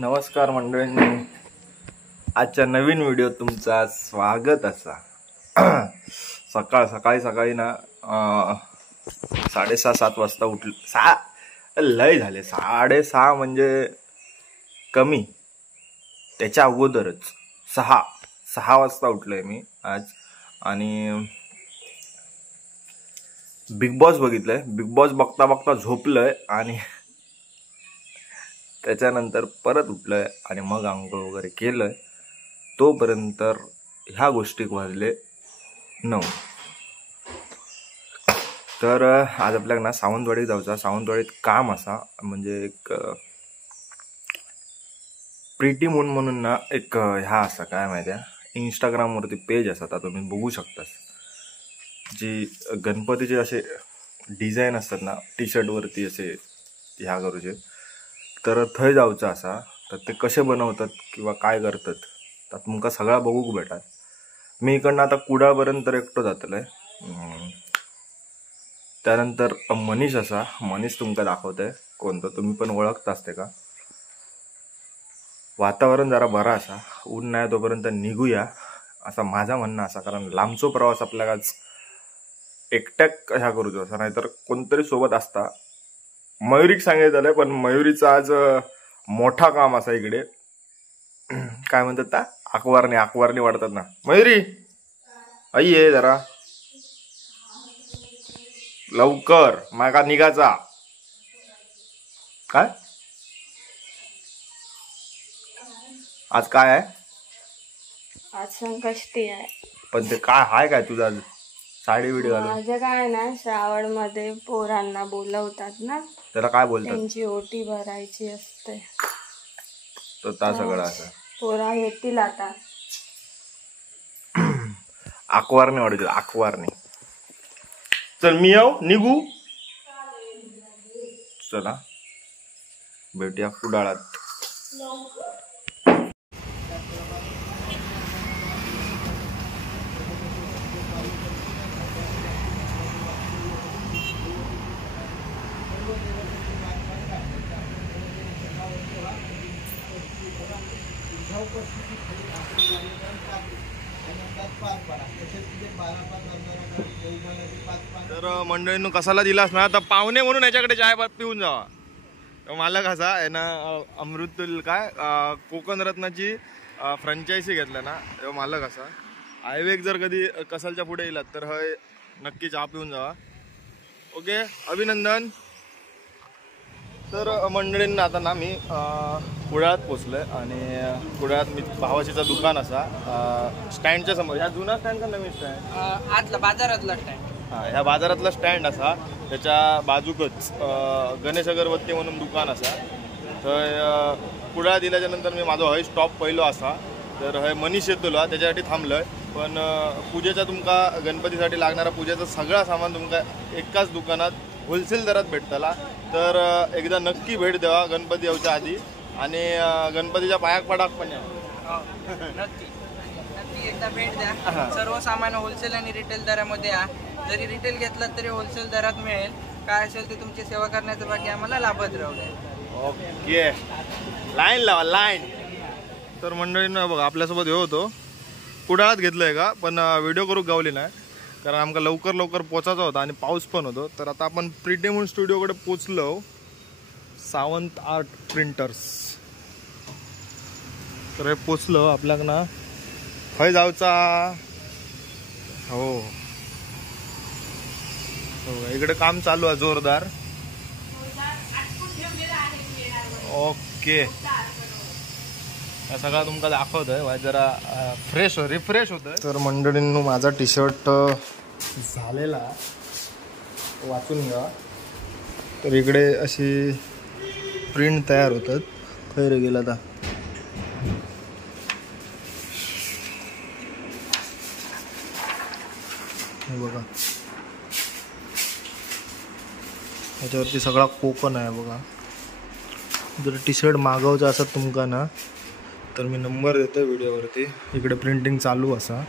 नमस्कार मंडळींनी, आजच्या नवीन व्हिडिओ तुमचा स्वागत असा। सकाळी ना 6:30-7 वाजता उठलो। लय झाले 6:30 म्हणजे कमी, त्याच्या अगोदरच 6 वाजता उठलोय मी आज। आणि बिग बॉस बघितलंय। बिग बॉस बघता बघता झोपलोय आणि त्याच्यानंतर परत उठलोय आणि मग अंघोळ वगैरे केलंय। तोपर्यंत ह्या गोष्टी वाजले 9। तर आज आपल्याला ना सावंतवाडीत जाऊचा। सावंतवाडीत काम असा, म्हणजे एक प्रीटी मून म्हणून ना एक ह्या असा, काय माहिती आहे, इंस्टाग्रामवरती पेज असा, आता तुम्ही बघू शकता, जी गणपतीचे असे डिझाईन असतात ना टी शर्टवरती असे ह्या करूचे। तर थंय जाऊचं असा। तर ते कसे बनवतात किंवा काय करतात तर तुमका सगळा बघूक भेटात। मी इकडनं आता कुडाळपर्यंत एकटो जातलोय। त्यानंतर मनीष असा, मनीष तुमका दाखवतोय कोणतं, तुम्ही पण ओळखताच ते का। वातावरण जरा बरा असा, ऊन नाही तोपर्यंत निघूया असा माझा म्हणणं असा। कारण लांबचो प्रवास आपल्याला एकट्याक ह्या करूचो असा, नाहीतर कोणतरी सोबत असता। मयुरीक सांगितलंय, पण मयुरीचं आज मोठा काम असा इकडे। काय म्हणतात त्या आकवारणी वाढतात ना। मयुरी आई ये जरा लवकर, मागा निघाचा। काय आज काय आहे? आज संकष्टी आहे। पण ते काय हाय काय तुझा साडी बिडी घालून? माझं काय ना, श्रावण मध्ये पोरांना बोलवतात ना, त्याला काय बोलतात? त्यांची ओटी भरायची असते। तर त्या सगळं असं पोरा येतील आता। आकवारणी वाढवते, आकवारणी। चल मी येऊ, निघू, चला भेटूया कुडाळात। तर मंडळींनो, कसाला दिलास ना तर पाहुणे म्हणून याच्याकडे चाय पिऊन जावा। मालक असा आहे ना, अमृतुल काय कोकण रत्नाची फ्रँचायझी घेतला ना, मालक असा। हायवेक जर कधी कसालच्या पुढे येलात तर हय नक्की चहा पिऊन जावा। ओके, अभिनंदन। तर मंडळींना आता ना मी कुडाळात पोचलोय आणि कुडाळात मी भावाशीचं दुकान असा स्टँडच्या समोर। ह्या जुना स्टँड का नवीन स्टँड? आतला बाजारातला स्टँड। ह्या बाजारातला स्टँड असा, त्याच्या बाजूकच गणेश अगरबत्ती म्हणून दुकान असा। थंय कुडाळात दिल्याच्या नंतर मी माझा हय स्टॉप पहिलो असा। तर हय मनीष येतलो, त्याच्यासाठी थांबलोय। पण पूजेचा तुमका गणपतीसाठी लागणारा पूजेचं सगळं सामान तुमका एकाच दुकानात होलसेल दरात भेटतला। तर एकदा नक्की भेट द्यावा गणपती येऊच्या आधी, आणि गणपतीच्या पायाक पडाक पण या। नक्की एकदा भेट द्या। सर्व सामान होलसेल आणि रिटेल दरामध्ये आहे। जरी रिटेल घेतलात तरी होलसेल दरात मिळेल। काय असेल ते तुमची सेवा करण्याचं बाकी आम्हाला लाभत राहू। ओके, लाईन लावा, लाईन। तर मंडळींना बघा, आपल्यासोबत हे होतो कुडाळात घेतलंय का, पण व्हिडिओ करू गावली नाही, कारण आमका लवकर पोचायचा होता आणि पाऊस पण होतो। तर आता आपण प्रीटी मून स्टुडिओकडे पोचलो, सावंत आर्ट प्रिंटर्स। तर हे पोचलो आपल्याक ना, खय जाऊचा। हो, इकडे काम चालू आहे जोरदार। ओके, सगळं तुमका दाखवतोय, जरा फ्रेश रिफ्रेश होतोय। तर मंडळींनो, माझा टी शर्ट झालेला, वाचून घ्या। तर इकडे अशी प्रिंट तयार होतात। खैर गेला आता हे बघा, ह्याच्यावरती सगळा कोकण आहे बघा। जर टी शर्ट मागवचा असं तुमका ना, तर मी नंबर देतो व्हिडिओवरती। इकडे प्रिंटिंग चालू असा।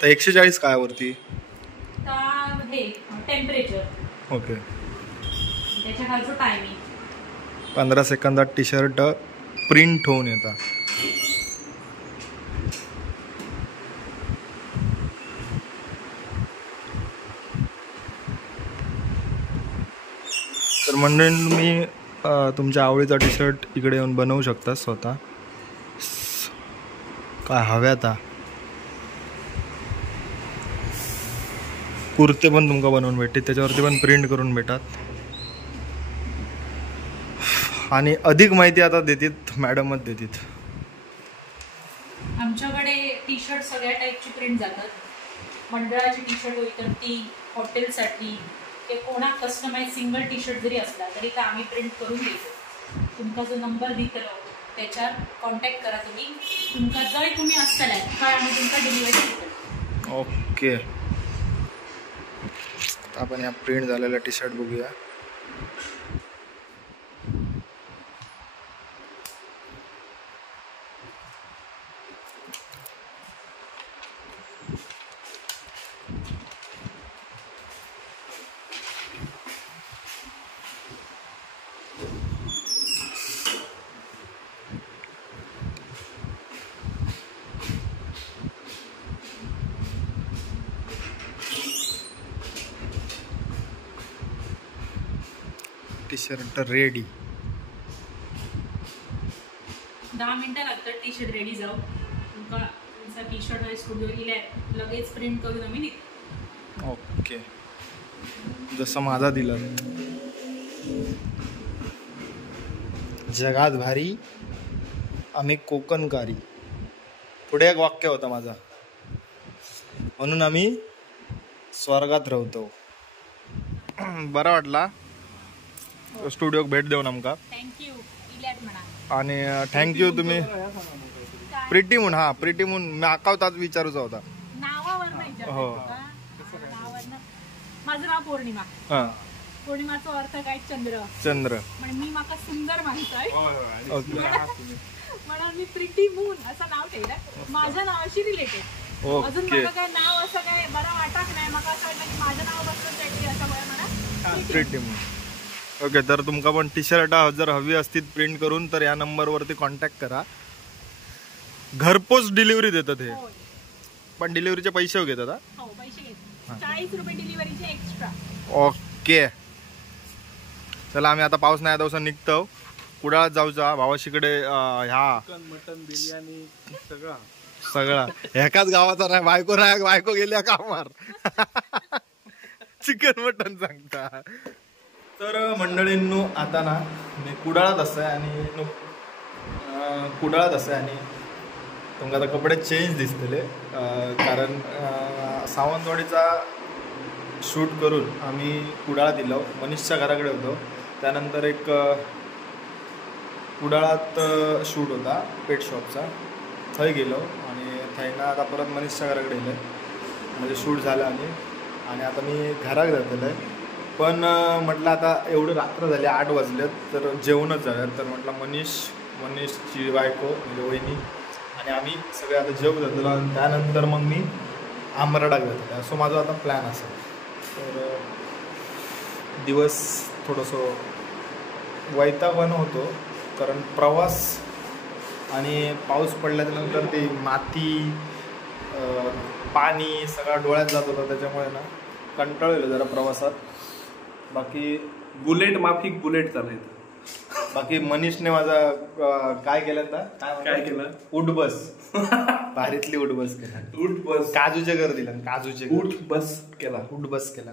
तर 140 काय वरती हे टेम्परेचर ओके त्याच्या खालचं टायमिंग 15 सेकंदात टी शर्ट प्रिंट होऊन येतात. तर मंडळी तुम्ही तुमच्या आवडीचा टी शर्ट इकडे येऊन बनवू शकता स्वतः. काय हव्या आता कुर्ते पण तुमका बनवून भेटतील, त्याच्यावरती पण प्रिंट करून भेटतात. आणि अधिक माहिती आता देतात मॅडमच देतात. आमच्याकडे टी शर्ट सगळ्या टाईपची प्रिंट जातात. मंडळाची टी शर्ट होईल तर ती, हॉटेलसाठी किंवा कोणा कस्टमाइज सिंगल टी शर्ट जरी असला तरी तर आम्ही प्रिंट करून देतो. तुमचा जो नंबर दितलो त्याच्यावर कॉन्टॅक्ट करा तुम्ही. तुमका जर तुम्ही असताना काय आम्ही तुमका डिलिव्हरी देतो. ओके आपण या प्रिंट झालेला टी शर्ट बघूया. T shirt ready. 10 मिनिटं लागतात टी शर्ट रेडी जाऊ. तुमचा टी शर्ट स्टुडिओ इल्यात लगेच प्रिंट करून आम्ही देतो. ओके जसं माझा दिला. जगात भारी आम्ही कोकणकारी. पुढे एक वाक्य होता माझा, म्हणून आम्ही स्वर्गात राहतो. बरा वाटला स्टुडिओक भेट देऊन आमका. थँक्यू इल्यात म्हणा. आणि थँक्यू तुम्ही प्रिटी म्हणून. हा प्रिटी म्हणून मी अकाउंटात विचारूचा होता. नावावर नाही हो. माझं नाव पौर्णिमा. हा पौर्णिमाचा अर्थ काय चंद्र. चंद्र पण मी माका सुंदर माणसं आहे ओके म्हणून मी प्रिटी मून असं नाव ठेवलं माझ्या नावाशी रिलेटेड. अजून ओके मला काय नाव असं काय बरं वाटत नाही. मला असं वाटलं की माझं नाव बसलं काहीतरी असं मला प्रिटी म्हणून. ओके तर तुमका पण टी शर्ट जर हवी असतील प्रिंट करून तर या नंबरवरती कॉन्टॅक्ट करा. घरपोच डिलिव्हरी देतात हे, पण डिलिव्हरीचे पैसे घेतात. हो पैसे घेतात. 40 रुपये डिलिव्हरीचे एक्स्ट्रा. ओके चला आम्ही आता पाऊस नाही दिवसा निघतो. कुडाळात जाऊचा भावाशीकडे. ह्या मटन बिर्याणी सगळा एकाच गावाचा नाही. बायको गेल्या कामार चिकन मटन सांगता. तर मंडळींनो आता ना मी कुडाळात असं आहे आणि तुमका आता कपडे चेंज दिसतले. कारण सावंतवाडीचा शूट करून आम्ही कुडाळात दिलो. मनीषच्या घराकडे होतो. त्यानंतर एक कुडाळात शूट होता पेट शॉपचा, थंय गेलो आणि थंयना आता परत मनीषच्या घराकडे गेलो. म्हणजे शूट झालं आणि आता मी घरात जातलं आहे. पण म्हटलं आता एवढं रात्र झाली 8 वाजलेत तर जेवणच झालं. तर म्हटलं मनीषची बायको म्हणजे वहिनी आणि आम्ही सगळे आता जेव जातलो आणि त्यानंतर मग मी आंबरडाक जातलो. असं माझं आता प्लॅन असेल. तर दिवस थोडंसं वैतागवाणं होतो कारण प्रवास आणि पाऊस पडल्यानंतर ती माती पाणी सगळं डोळ्यात जात होतं. त्याच्यामुळे ना कंटाळलो जरा प्रवासात. बाकी बुलेट माफिक बुलेट चालायचं. बाकी मनीषने माझा काय केलं काय केलं? उठ बस भारीतली उठ बस केला. उठ बस काजूचे घर दिला. काजूचे उठ बस केला. उठ बस केला.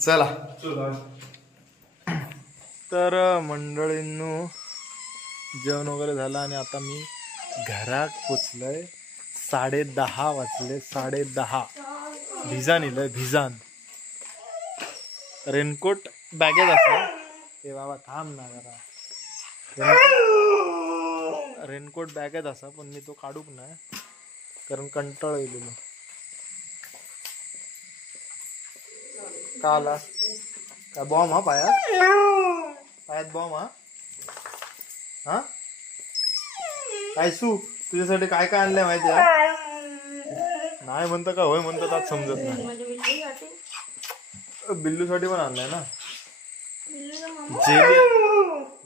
चला तर मंडळींनो जेवण वगैरे झालं आणि आता मी घरात पोचलोय. 10:30 वाजले. 10:30 भिजान इलय. भिजान रेनकोट बॅगेत असा. ते बाबा थांब ना जरा. रेनकोट बॅगेत असा पण मी तो काढूक नाही कारण कंटाळ येलेलो. का आला काय बॉम्ब? हा पायात बॉम्ब. हा काय सू तुझ्यासाठी काय काय आणलंय माहिती आहे? नाही म्हणतं का होय म्हणतात आज समजत नाही. बिल्लूसाठी पण आणलाय ना जेली.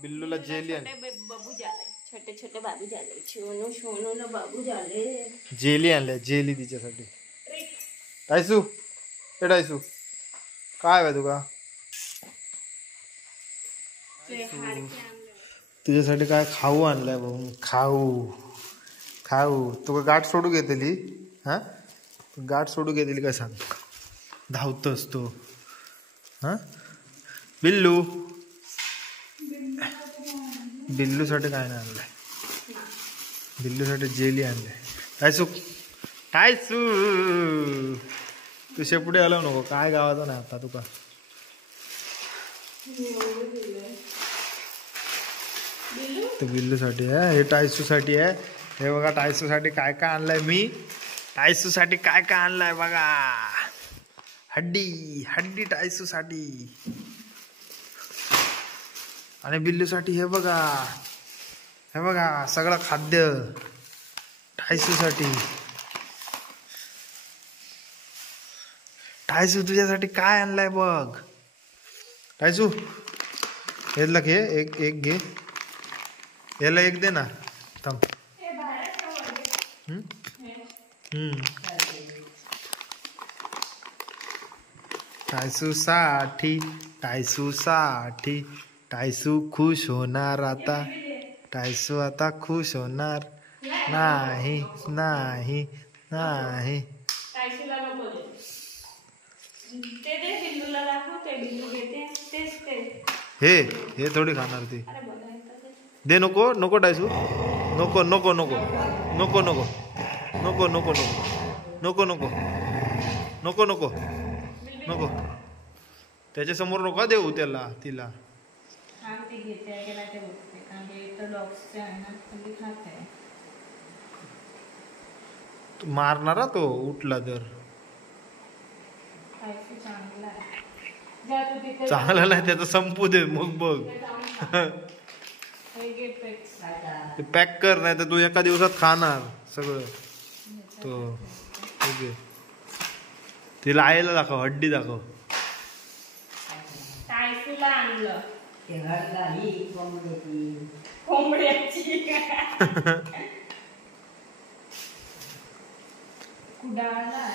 बिल्लूला जेली बाबू झाले छोटे छोटे बाबू झाले सोनू सोनूला बाबू झाले. जेली आणल्या जेली तिच्यासाठी. टायसू ए टायसू काय आहे तुका तुझ्यासाठी काय खाऊ आणलाय भाऊ. खाऊ खाऊ तुका गाठ सोडू घेतली. हा गाठ सोडू घेतली काय सांग. धावतोस तो. हा बिल्लू बिल्लूसाठी काय नाही आणलंय. बिल्लूसाठी जेली आणलंय. टायसू टायसू तू शेपुढे आलो नको काय गावाचा नाही आता तुका. ते बिल्लूसाठी आहे हे टायसूसाठी आहे. हे बघा टायसूसाठी काय काय आणलंय मी. टायसूसाठी काय काय आणलंय बघा. हड्डी हड्डी टायसूसाठी आणि बिल्लूसाठी हे बघा सगळं खाद्य टायसूसाठी. टायसू तुझ्यासाठी काय आणलाय बघ. टायसू याला घे एक घे. याला एक दे ना थांब. टायसूसाठी टायसू खुश होणार आता. टायसू आता खुश होणार नाही नाही नाही. हे थोडी खाणार ती. दे नको नको टायसू नको नको नको नको नको नको नको नको नको नको नको नको त्याच्या समोर नको देऊ त्याला तिला. मारणारा तो उठला तर. चांगला नाही त्याचा संपू दे मग बघ. ते पॅक कर नाही तर तू एका दिवसात खाणार सगळं. तो तिला आईला दाखव हड्डी दाखव. आणलं कुडाळला